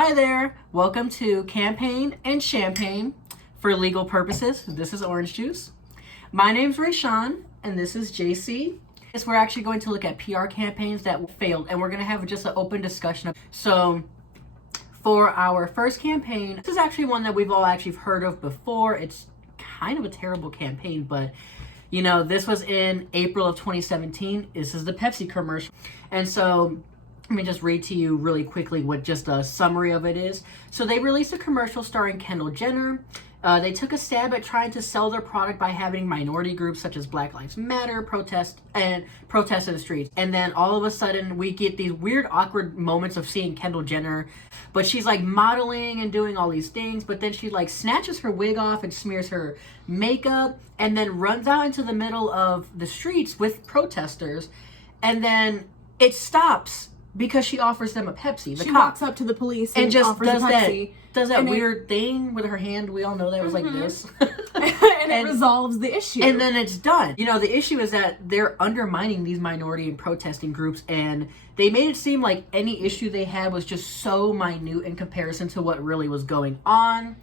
Hi there, welcome to Campaign and Champagne for legal purposes. This is orange juice. My name's Rayshawn and this is Jaycie. We're actually going to look at PR campaigns that failed and we're going to have just an open discussion. So for our first campaign, this is actually one that we've all actually heard of before. It's kind of a terrible campaign, but you know, this was in April of 2017. This is the Pepsi commercial. And so let me just read to you really quickly what just a summary of it is. So they released a commercial starring Kendall Jenner. They took a stab at trying to sell their product by having minority groups such as Black Lives Matter protest in the streets. And then all of a sudden we get these weird awkward moments of seeing Kendall Jenner, but she's like modeling and doing all these things, but then she like snatches her wig off and smears her makeup and then runs out into the middle of the streets with protesters. And then it stops because she offers them a Pepsi. She walks up to the police and just offers does a Pepsi. Does that weird thing with her hand. We all know that it was like this. and it resolves the issue. And then it's done. You know, the issue is that they're undermining these minority and protesting groups, and they made it seem like any issue they had was just so minute in comparison to what really was going on.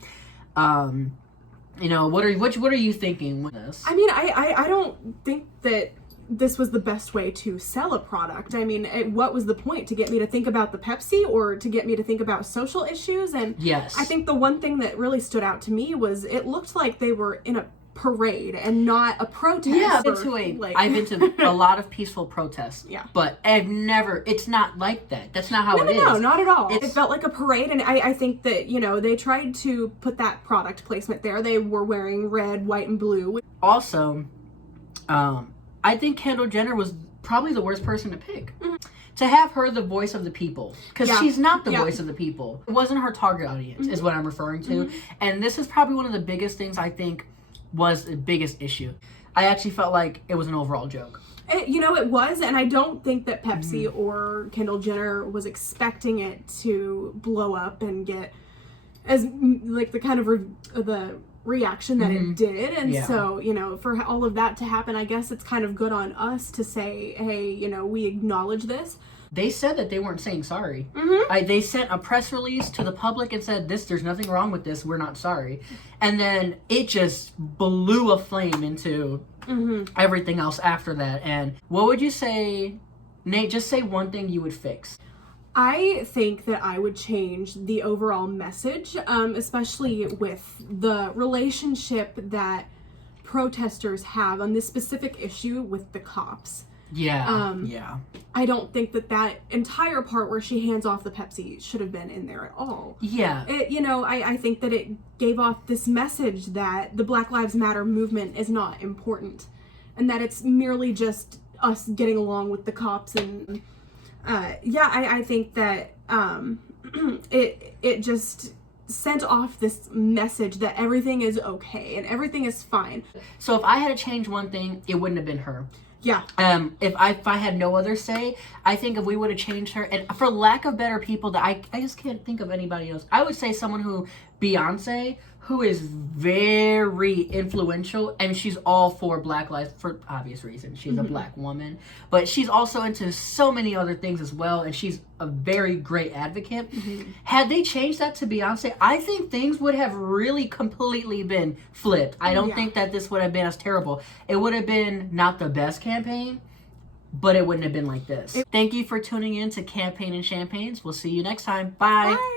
You know, what are you thinking with this? I mean, I don't think that this was the best way to sell a product. I mean, what was the point? To get me to think about the Pepsi or to get me to think about social issues? And yes, I think the one thing that really stood out to me was it looked like they were in a parade and not a protest. Yeah, I've been to a lot of peaceful protests. Yeah. But it's not like that. That's not how it is. No, not at all. It felt like a parade, and I think that, you know, they tried to put that product placement there. They were wearing red, white, and blue. Also, I think Kendall Jenner was probably the worst person to pick. Mm-hmm. To have her the voice of the people. Because she's not the voice of the people. It wasn't her target audience, is what I'm referring to. Mm-hmm. And this is probably one of the biggest things I think was the biggest issue. I actually felt like it was an overall joke. You know, it was, and I don't think that Pepsi or Kendall Jenner was expecting it to blow up and get as, like, the kind of the reaction that it did. And so, you know, for all of that to happen, I guess it's kind of good on us to say, hey, you know, we acknowledge this. They said that they weren't saying sorry. Mm-hmm. They sent a press release to the public and said, there's nothing wrong with this, we're not sorry. And then it just blew a flame into everything else after that. And what would you say, Nate, just say one thing you would fix? I think that I would change the overall message, especially with the relationship that protesters have on this specific issue with the cops. Yeah. I don't think that entire part where she hands off the Pepsi should have been in there at all. Yeah. You know, I think that it gave off this message that the Black Lives Matter movement is not important and that it's merely just us getting along with the cops. And I think that it just sent off this message that everything is okay and everything is fine. So if I had to change one thing, it wouldn't have been her. Yeah. If I had no other say, I think if we would have changed her, and for lack of better people, that I just can't think of anybody else. I would say someone who, Beyonce, who is very influential, and she's all for Black lives for obvious reasons. She's a Black woman, but she's also into so many other things as well, and she's a very great advocate. Had they changed that to Beyonce, I think things would have really completely been flipped. I don't think that this would have been as terrible. It would have been not the best campaign, but it wouldn't have been like this. Thank you for tuning in to Campaign and Champagnes. We'll see you next time. Bye. Bye.